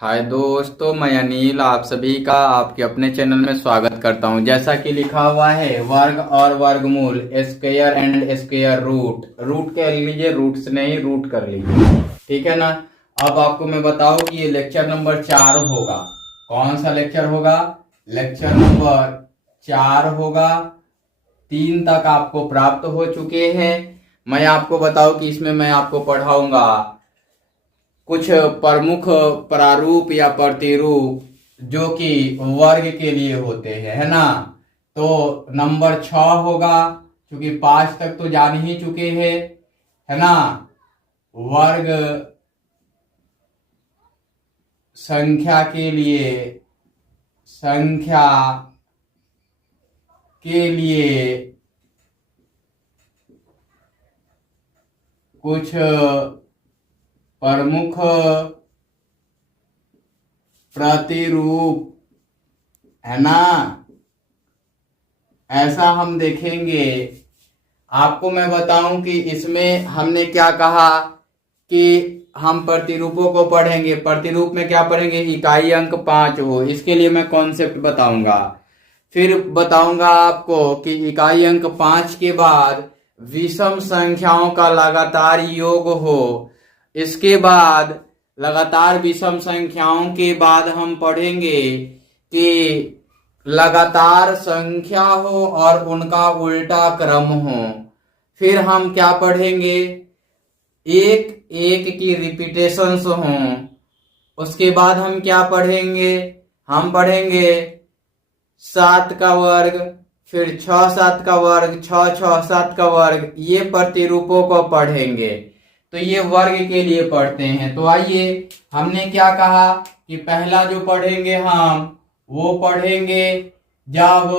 हाय दोस्तों, मैं अनिल आप सभी का आपके अपने चैनल में स्वागत करता हूं। जैसा कि लिखा हुआ है वर्ग और वर्गमूल, square and square root. Root कर लीजिए, रूट से नहीं रूट कर लीजिए, ठीक है ना। अब आपको मैं बताऊं कि ये लेक्चर नंबर 4 होगा। कौन सा लेक्चर होगा? लेक्चर नंबर 4 होगा। 3 तक आपको प्राप्त हो चुके हैं। मैं आपको बताऊं कि इसमें मैं आपको पढ़ाऊंगा कुछ प्रमुख प्रारूप या प्रतिरूप जो कि वर्ग के लिए होते हैं, है ना। तो नंबर 6 होगा, क्योंकि 5 तक तो जान ही चुके हैं, है ना। वर्ग संख्या के लिए कुछ प्रमुख प्रतिरूप, है ना, ऐसा हम देखेंगे। आपको मैं बताऊं कि इसमें हमने क्या कहा कि हम प्रतिरूपों को पढ़ेंगे। प्रतिरूप में क्या पढ़ेंगे? इकाई अंक 5 हो। इसके लिए मैं कॉन्सेप्ट बताऊंगा। फिर बताऊंगा आपको कि इकाई अंक 5 के बाद विषम संख्याओं का लगातार योग हो। इसके बाद लगातार विषम संख्याओं के बाद हम पढ़ेंगे कि लगातार संख्या हो और उनका उल्टा क्रम हो। फिर हम क्या पढ़ेंगे? एक एक की रिपीटेशंस हों। उसके बाद हम क्या पढ़ेंगे? हम पढ़ेंगे 7 का वर्ग, फिर 6 7 का वर्ग, 6 6 7 का वर्ग। ये प्रतिरूपों को पढ़ेंगे। तो ये वर्ग के लिए पढ़ते हैं। तो आइए, हमने क्या कहा कि पहला जो पढ़ेंगे हम वो पढ़ेंगे जब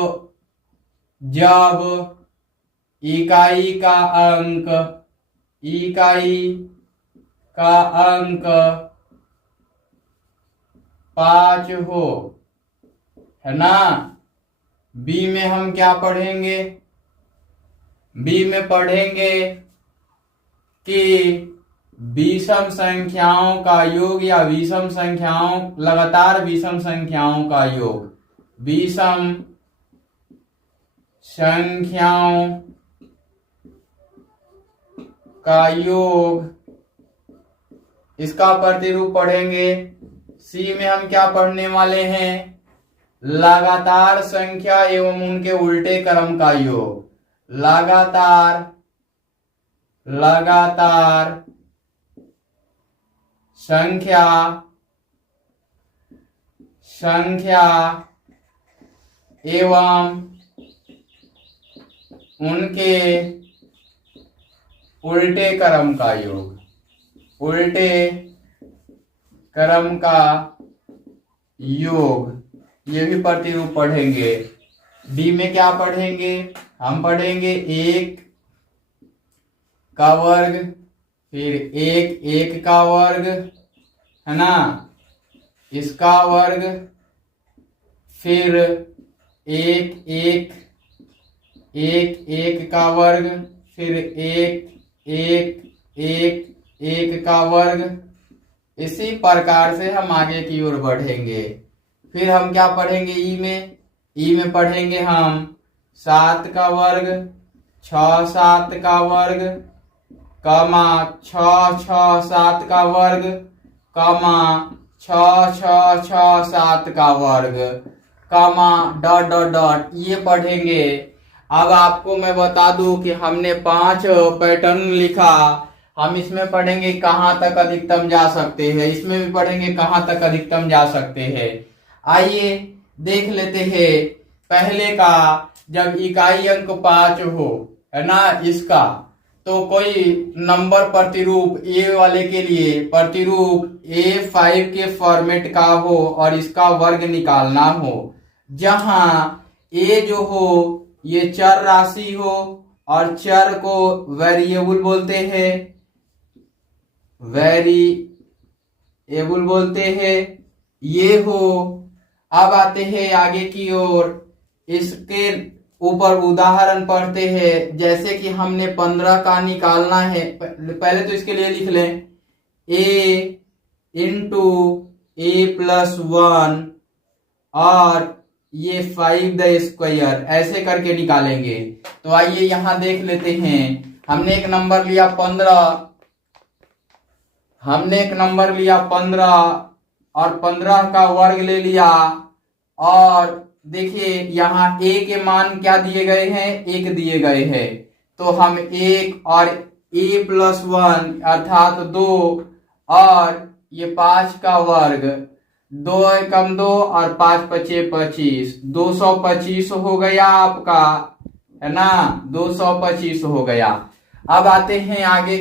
जब इकाई का अंक 5 हो, है ना। बी में हम क्या पढ़ेंगे? बी में पढ़ेंगे कि विषम संख्याओं का योग या लगातार विषम संख्याओं का योग। विषम संख्याओं का योग, इसका प्रतिरूप पढ़ेंगे। सी में हम क्या पढ़ने वाले हैं? लगातार संख्या एवं उनके उल्टे क्रम का योग। लगातार संख्या एवं उनके उल्टे क्रम का योग। उल्टे क्रम का योग, ये भी प्रतिरूप पढ़ेंगे। डी में क्या पढ़ेंगे? हम पढ़ेंगे 1 का वर्ग, फिर 1 1 का वर्ग, है ना, इसका वर्ग, फिर 1 1 1 1 का वर्ग, फिर 1 1 1 1 का वर्ग। इसी प्रकार से हम आगे की ओर बढ़ेंगे। फिर हम क्या पढ़ेंगे? ई में पढ़ेंगे हम 7 का वर्ग, 6 7 का वर्ग, कमा 6 6 7 का वर्ग, कमा 6 6 6 7 का वर्ग, कमा डॉट डॉट डॉट, ये पढ़ेंगे। अब आपको मैं बता दूं कि हमने 5 पैटर्न लिखा। हम इसमें पढ़ेंगे कहां तक अधिकतम जा सकते हैं, इसमें भी पढ़ेंगे कहां तक अधिकतम जा सकते हैं। आइए देख लेते हैं पहले का। जब इकाई अंक 5 हो, है ना, इसका तो कोई नंबर प्रतिरूप ए वाले के लिए प्रतिरूप A5 के फॉर्मेट का हो और इसका वर्ग निकालना हो, जहां ए जो हो ये चर राशि हो और चर को वेरिएबल बोलते हैं, ये हो। अब आते हैं आगे की ओर। इसके ऊपर उदाहरण पढ़ते हैं। जैसे कि हमने 15 का निकालना है, पहले तो इसके लिए लिख लें a इंटू a+1 और ये 5² ऐसे करके निकालेंगे। तो आइए यहां देख लेते हैं। हमने एक नंबर लिया 15 और 15 का वर्ग ले लिया। और देखिए यहाँ a के मान क्या दिए गए हैं, 1 दिए गए हैं। तो हम 1 और a+1 अर्थात 2 और ये 5 का वर्ग, 2 एकम 2 और 5 पचे 25, 225 हो गया आपका, है ना, 225 हो गया। अब आते हैं आगे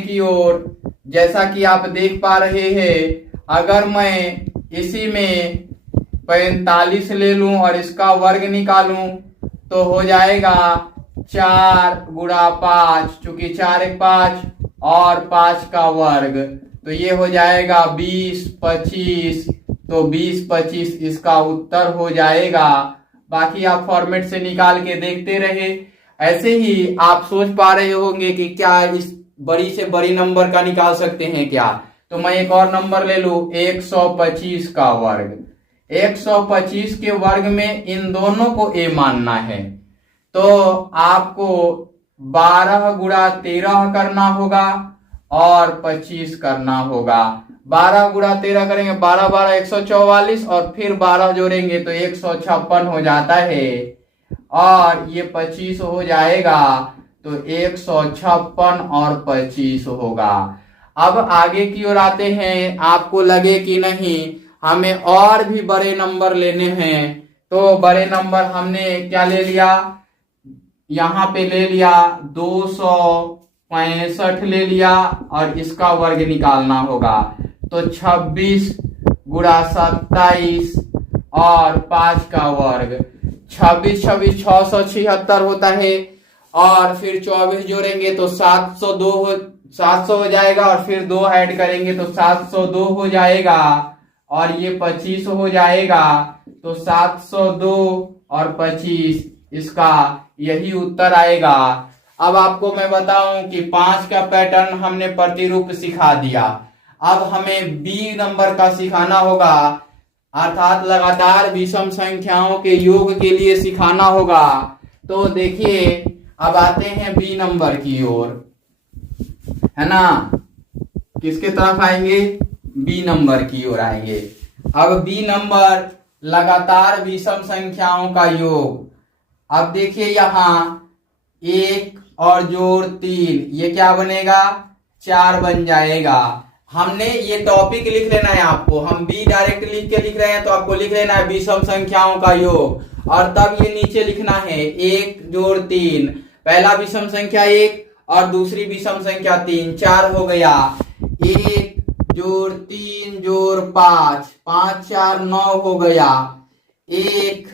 की ओर। जैसा कि आप देख पा रहे हैं, अगर मैं इसी में 45 ले लूं और इसका वर्ग निकालूं तो हो जाएगा 4 गुणा 5, चूंकि 4 एक 5 और 5 का वर्ग, तो ये हो जाएगा 20 25। तो 20 25 इसका उत्तर हो जाएगा। बाकी आप फॉर्मेट से निकाल के देखते रहे। ऐसे ही आप सोच पा रहे होंगे कि क्या इस बड़ी से बड़ी नंबर का निकाल सकते हैं क्या। तो मैं एक और नंबर ले लूं, 125 का वर्ग। 125 के वर्ग में इन दोनों को a मानना है, तो आपको 12 गुणा 13 करना होगा और 25 करना होगा। 12 गुणा 13 करेंगे, 12 12 144 और फिर 12 जोड़ेंगे तो 156 हो जाता है और ये 25 हो जाएगा। तो 156 और 25 होगा। अब आगे की ओर आते हैं। आपको लगे कि नहीं हमें और भी बड़े नंबर लेने हैं, तो बड़े नंबर हमने क्या ले लिया, यहाँ पे ले लिया 265 ले लिया और इसका वर्ग निकालना होगा। तो 26 गुणा 27 और 5 का वर्ग, 26 26 676 होता है और फिर 24 जोड़ेंगे तो 700 हो जाएगा और फिर 2 ऐड करेंगे तो 702 हो जाएगा और ये 25 हो जाएगा। तो 702 और 25 इसका यही उत्तर आएगा। अब आपको मैं बताऊं कि 5 का पैटर्न हमने प्रतिरूप सिखा दिया। अब हमें बी नंबर का सिखाना होगा, अर्थात लगातार विषम संख्याओं के योग के लिए सिखाना होगा। तो देखिए अब आते हैं बी नंबर की ओर, है ना। किसके तरफ आएंगे, बी नंबर की ओर आएंगे। अब बी नंबर लगातार विषम संख्याओं का योग। अब देखिए यहाँ 1 और जोड़ 3, ये क्या बनेगा, 4 बन जाएगा। हमने ये टॉपिक लिख लेना है आपको, हम बी डायरेक्ट लिख के लिख रहे हैं तो आपको लिख लेना है विषम संख्याओं का योग और तब ये नीचे लिखना है 1 जोड़ 3, पहला विषम संख्या 1 और दूसरी विषम संख्या 3, 4 हो गया। 1 जोड़ 3 जोड़ 5, 5 4 9 हो गया। 1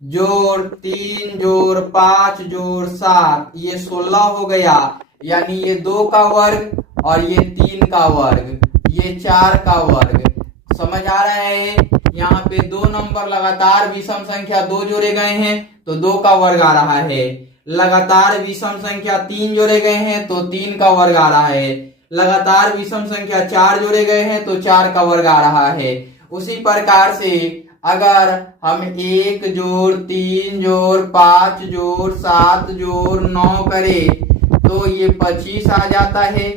जोड़ 3 जोड़ 5 जोड़ 7, ये 16 हो गया। यानी ये 2 का वर्ग और ये 3 का वर्ग, ये 4 का वर्ग। समझ आ रहा है। यहाँ पे 2 नंबर लगातार विषम संख्या 2 जोड़े गए हैं तो 2 का वर्ग आ रहा है। लगातार विषम संख्या 3 जोड़े गए हैं तो 3 का वर्ग आ रहा है। लगातार विषम संख्या 4 जोड़े गए हैं तो 4 का वर्ग आ रहा है। उसी प्रकार से अगर हम 1 जोड़ 3 जोड़ 5 जोड़ 7 जोड़ 9 करें तो ये 25 आ जाता है।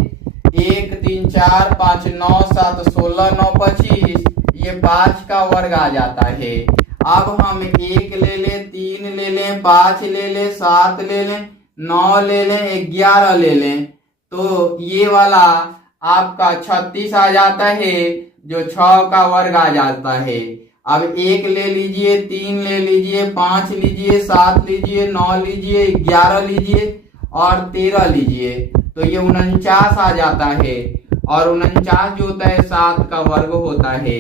1 3 4 5 9 7 16 9 25, ये 5 का वर्ग आ जाता है। अब हम 1 ले लें, 3 ले लें, 5 ले लें, 7 ले लें, 9 ले लें, 11 ले लें तो ये वाला आपका 36 आ जाता है, जो 6 का वर्ग आ जाता है। अब 1 ले लीजिए, 3 ले लीजिए, 5 लीजिए, 7 लीजिए, 9 लीजिए, 11 लीजिए और 13 लीजिए तो ये 49 आ जाता है और 49 जो होता है 7 का वर्ग होता है।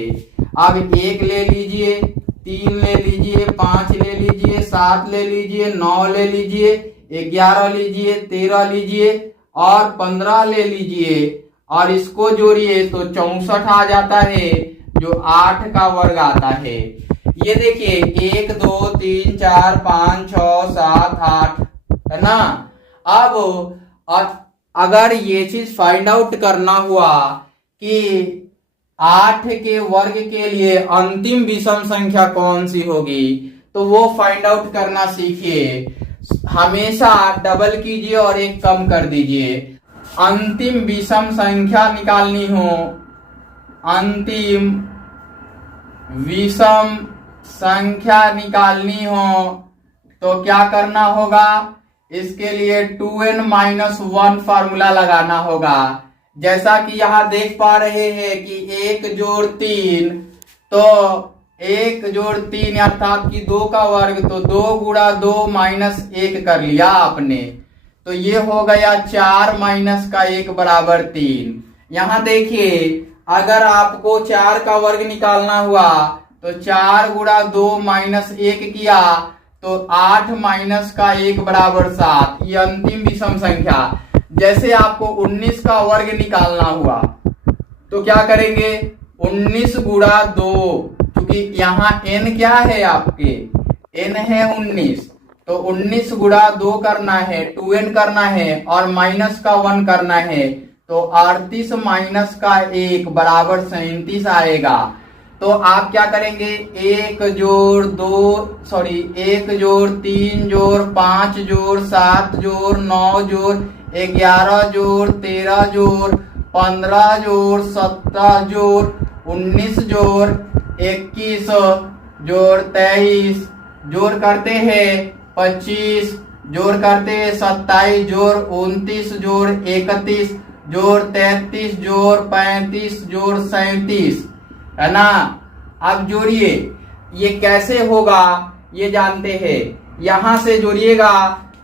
अब 1 ले लीजिए, 3 ले लीजिए, 5 ले लीजिए, 7 ले लीजिए, 9 ले लीजिए, 11 लीजिए, 13 लीजिए और 15 ले लीजिए और इसको जोड़िए तो 64 आ जाता है, जो 8 का वर्ग आता है। ये देखिए 1 2 3 4 5 6 7 8, है ना। अब अगर ये चीज फाइंड आउट करना हुआ कि 8 के वर्ग के लिए अंतिम विषम संख्या कौन सी होगी, तो वो फाइंड आउट करना सीखिए। हमेशा डबल कीजिए और एक कम कर दीजिए। अंतिम विषम संख्या निकालनी हो, अंतिम विषम संख्या निकालनी हो तो क्या करना होगा, इसके लिए 2n-1 फार्मूला लगाना होगा। जैसा कि यहां देख पा रहे हैं कि 1 जोड़ 3, तो 1 जोड़ 3 अर्थात कि 2 का वर्ग, तो 2 गुणा 2 माइनस 1 कर लिया आपने, तो ये हो गया 4 माइनस का 1 बराबर 3। यहां देखिए अगर आपको 4 का वर्ग निकालना हुआ तो 4 गुणा 2 माइनस 1 किया तो 8 माइनस का 1 बराबर 7, ये अंतिम विषम संख्या। जैसे आपको 19 का वर्ग निकालना हुआ तो क्या करेंगे, 19 गुणा 2, क्योंकि यहाँ n क्या है आपके, n है 19, तो 19 गुणा 2 करना है, 2n करना है और माइनस का 1 करना है, तो 38 माइनस का 1 बराबर 37 आएगा। तो आप क्या करेंगे, 1 जोड़ 3 जोड़ 5 जोड़ 7 जोड़ 9 जोड़ 11 जोड़ 13 जोड़ 15 जोड़ 17 जोड़ 19 जोड़ 21 जोड़ 23 जोड़ करते हैं 25 जोड़ करते हैं 27 जोड़ 29 जोड़ 31 जोड़ 33 जोड़ 35 जोड़ 37, है ना। अब जोड़िए, ये कैसे होगा ये जानते हैं। यहां से जोड़िएगा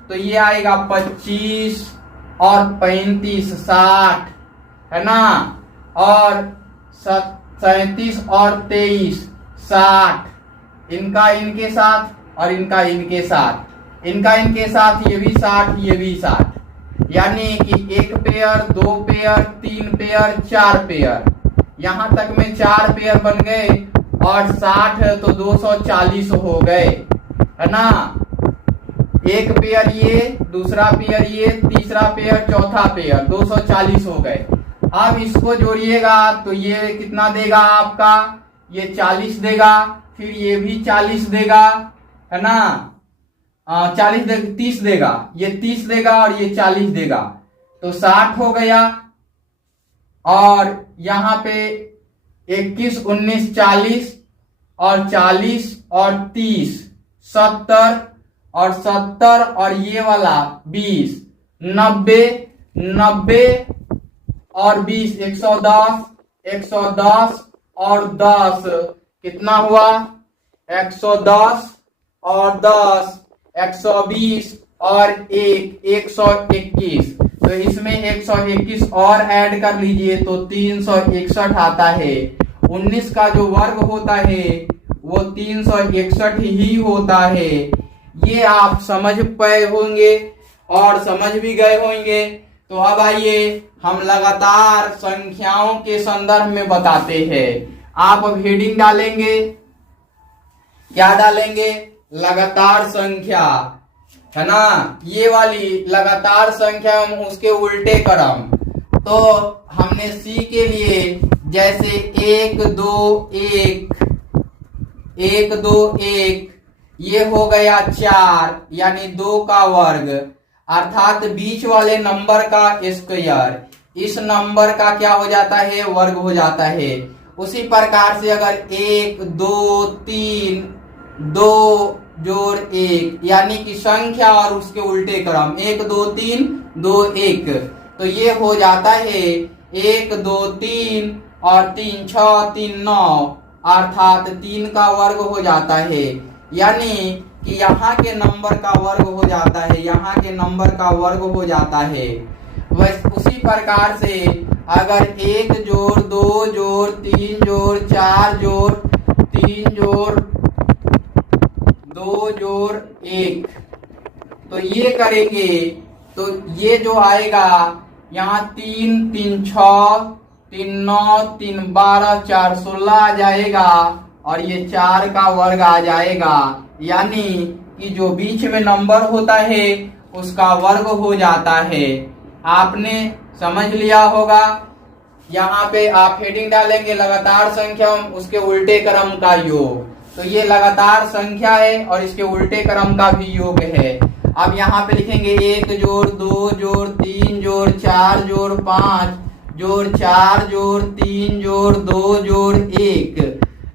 तो ये आएगा 25 और 35 60, है ना, और 37 और 23 60, इनका इनके साथ और इनका इनके साथ, इनका इनके साथ, ये भी 60 ये भी 60, यानी कि 1 पेयर 2 पेयर 3 पेयर 4 पेयर, यहां तक में 4 पेयर बन गए और 60 तो 240 हो गए, है ना। एक पेयर ये, दूसरा पेयर ये, तीसरा पेयर, चौथा पेयर, 240 हो गए। अब इसको जोड़िएगा तो ये कितना देगा आपका, ये 40 देगा, फिर ये भी 40 देगा, है ना, 30 देगा, ये 30 देगा और ये 40 देगा, तो 60 हो गया। और यहां पे 21 19 40 और 40 और 30 70 और 70 और ये वाला 20 90 90 और 20 110 110 और 10 कितना हुआ, 110 और 10 120 और 1 121, तो इसमें 121 और ऐड कर लीजिए तो 361 आता है। 19 का जो वर्ग होता है वो 361 ही होता है। ये आप समझ पाए होंगे और समझ भी गए होंगे। तो अब आइए हम लगातार संख्याओं के संदर्भ में बताते हैं। आप अब हेडिंग डालेंगे, क्या डालेंगे, लगातार संख्या, है ना, ये वाली लगातार संख्या हम उसके उल्टे क्रम। तो हमने सी के लिए जैसे 1 2 1 1 2 1, ये हो गया 4 यानी 2 का वर्ग, अर्थात बीच वाले नंबर का स्क्वायर, इस नंबर का क्या हो जाता है, वर्ग हो जाता है। उसी प्रकार से अगर 1 2 3 2 जोड़ 1 यानी कि संख्या और उसके उल्टे क्रम 1 2 3 2 1, तो ये हो जाता है 1 2 3 और 3 6 3 9, अर्थात 3 का वर्ग हो जाता है। यानी कि यहाँ के नंबर का वर्ग हो जाता है, यहाँ के नंबर का वर्ग हो जाता है। बस उसी प्रकार से अगर 1 जोड़ 2 जोड़ 3 जोड़ 4 जोड़ 3 जोड़ 2 जोड़ 1, तो ये करेंगे तो ये जो आएगा यहाँ 3 3 6 3 9 3 12 4 16 आ जाएगा और ये 4 का वर्ग आ जाएगा। यानी कि जो बीच में नंबर होता है उसका वर्ग हो जाता है। आपने समझ लिया होगा। यहाँ पे आप हेडिंग डालेंगे लगातार संख्या उसके उल्टे क्रम का योग। तो ये लगातार संख्या है और इसके उल्टे क्रम का भी योग है। अब यहाँ पे लिखेंगे 1 जोड़ 2 जोड़ 3 जोड़ 4 जोड़ 5 जोड़ 4 जोड़ 3 जोड़ 2 जोड़ 1,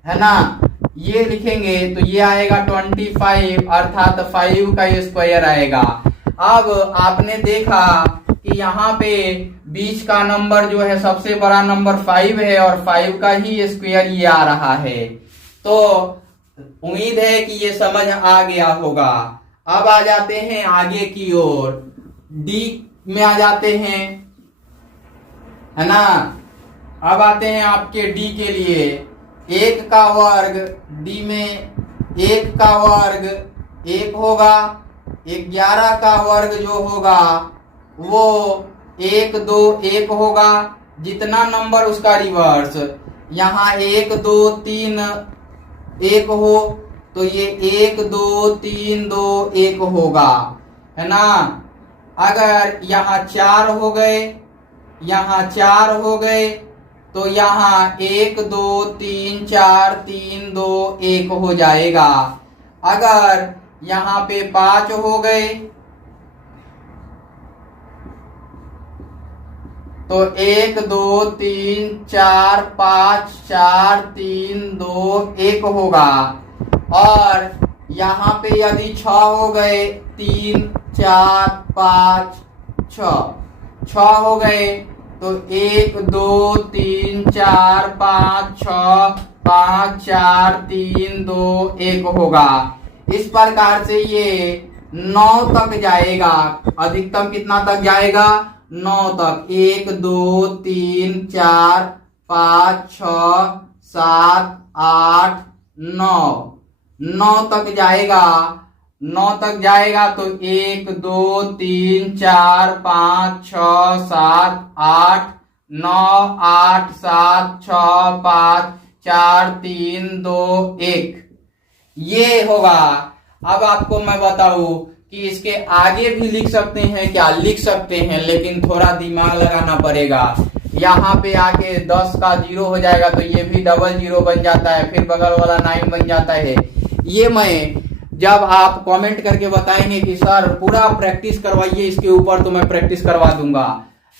है ना। ये लिखेंगे तो ये आएगा 25, अर्थात 5 का स्क्वायर आएगा। अब आपने देखा कि यहाँ पे बीच का नंबर जो है सबसे बड़ा नंबर 5 है और 5 का ही स्क्वायर ये आ रहा है। तो उम्मीद है कि ये समझ आ गया होगा। अब आ जाते हैं आगे की ओर, डी में आ जाते हैं, है ना। अब आते हैं आपके डी के लिए। 1 का वर्ग, डी में 1 का वर्ग 1 होगा, 11 का वर्ग जो होगा वो 1 2 1 होगा। जितना नंबर उसका रिवर्स, यहाँ 1 2 3 1 हो तो ये 1 2 3 2 1 होगा, है ना। अगर यहाँ 4 हो गए, यहाँ 4 हो गए तो यहाँ 1 2 3 4 3 2 1 हो जाएगा। अगर यहाँ पे 5 हो गए तो 1 2 3 4 5 4 3 2 1 होगा। और यहाँ पे यदि 6 हो गए, 3 4 5 6 हो गए तो 1 2 3 4 5 6 5 4 3 2 1 होगा। इस प्रकार से ये 9 तक जाएगा। अधिकतम कितना तक जाएगा? 9 तक। 1 2 3 4 5 6 7 8 9 तक जाएगा। 9 तक जाएगा तो 1 2 3 4 5 6 7 8 9 8 7 6 5 4 3 2 1 ये होगा। अब आपको मैं बताऊं कि इसके आगे भी लिख सकते हैं क्या? लिख सकते हैं, लेकिन थोड़ा दिमाग लगाना पड़ेगा। यहाँ पे आके 10 का 0 हो जाएगा तो ये भी डबल 0 बन जाता है, फिर बगल वाला 9 बन जाता है। ये मैं जब आप कमेंट करके बताएंगे कि सर पूरा प्रैक्टिस करवाइए इसके ऊपर, तो मैं प्रैक्टिस करवा दूंगा।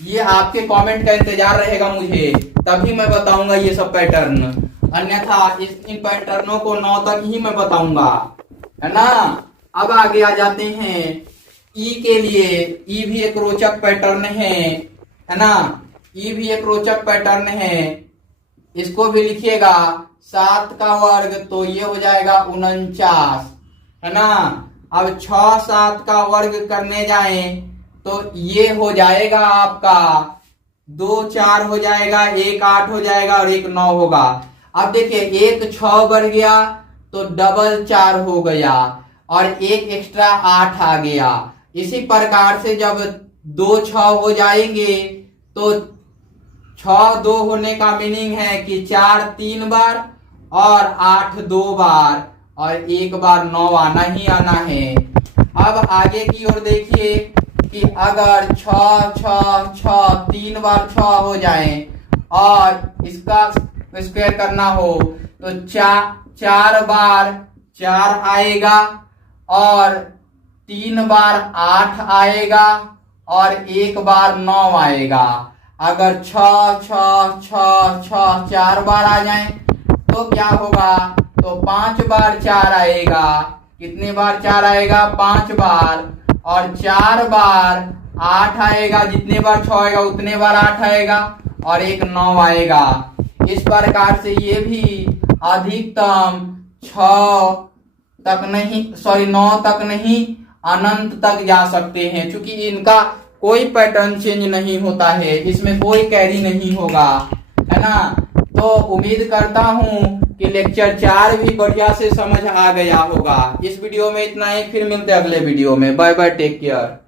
ये आपके कमेंट का इंतजार रहेगा मुझे, तभी मैं बताऊंगा ये सब पैटर्न। अन्यथा इन पैटर्नों को 9 तक ही मैं बताऊंगा, है ना। अब आगे आ जाते हैं ई के लिए। ई भी एक रोचक पैटर्न है ना। ई भी एक रोचक पैटर्न है। इसको भी लिखिएगा। 7 का वर्ग तो ये हो जाएगा 49, है ना। अब 6 7 का वर्ग करने जाएं तो ये हो जाएगा आपका 2 4 हो जाएगा, 1 8 हो जाएगा और 1 9 होगा। अब देखिए 1 6 बढ़ गया तो डबल 4 हो गया और 1 एक्स्ट्रा 8 आ गया। इसी प्रकार से जब 2 6 हो जाएंगे तो 6 2 होने का मीनिंग है कि 4 3 बार और 8 2 बार और 1 बार 9 आना ही आना है। अब आगे की ओर देखिए कि अगर 6 6 6 3 बार 6 हो जाए और इसका स्क्वायर करना हो तो 4 बार 4 आएगा और 3 बार 8 आएगा और 1 बार 9 आएगा। अगर 6 6 6 6 4 बार आ जाए तो क्या होगा? तो 5 बार 4 आएगा। कितने बार 4 आएगा? 5 बार। और 4 बार 8 आएगा। जितने बार 6 आएगा उतने बार 8 आएगा और 1 9 आएगा। इस प्रकार से ये भी अधिकतम 6 तक नहीं, 9 तक नहीं, अनंत तक जा सकते हैं। क्योंकि इनका कोई पैटर्न चेंज नहीं होता है, इसमें कोई कैरी नहीं होगा, है ना। तो उम्मीद करता हूं कि लेक्चर 4 भी बढ़िया से समझ आ गया होगा। इस वीडियो में इतना ही, फिर मिलते हैं अगले वीडियो में। Bye bye, take care.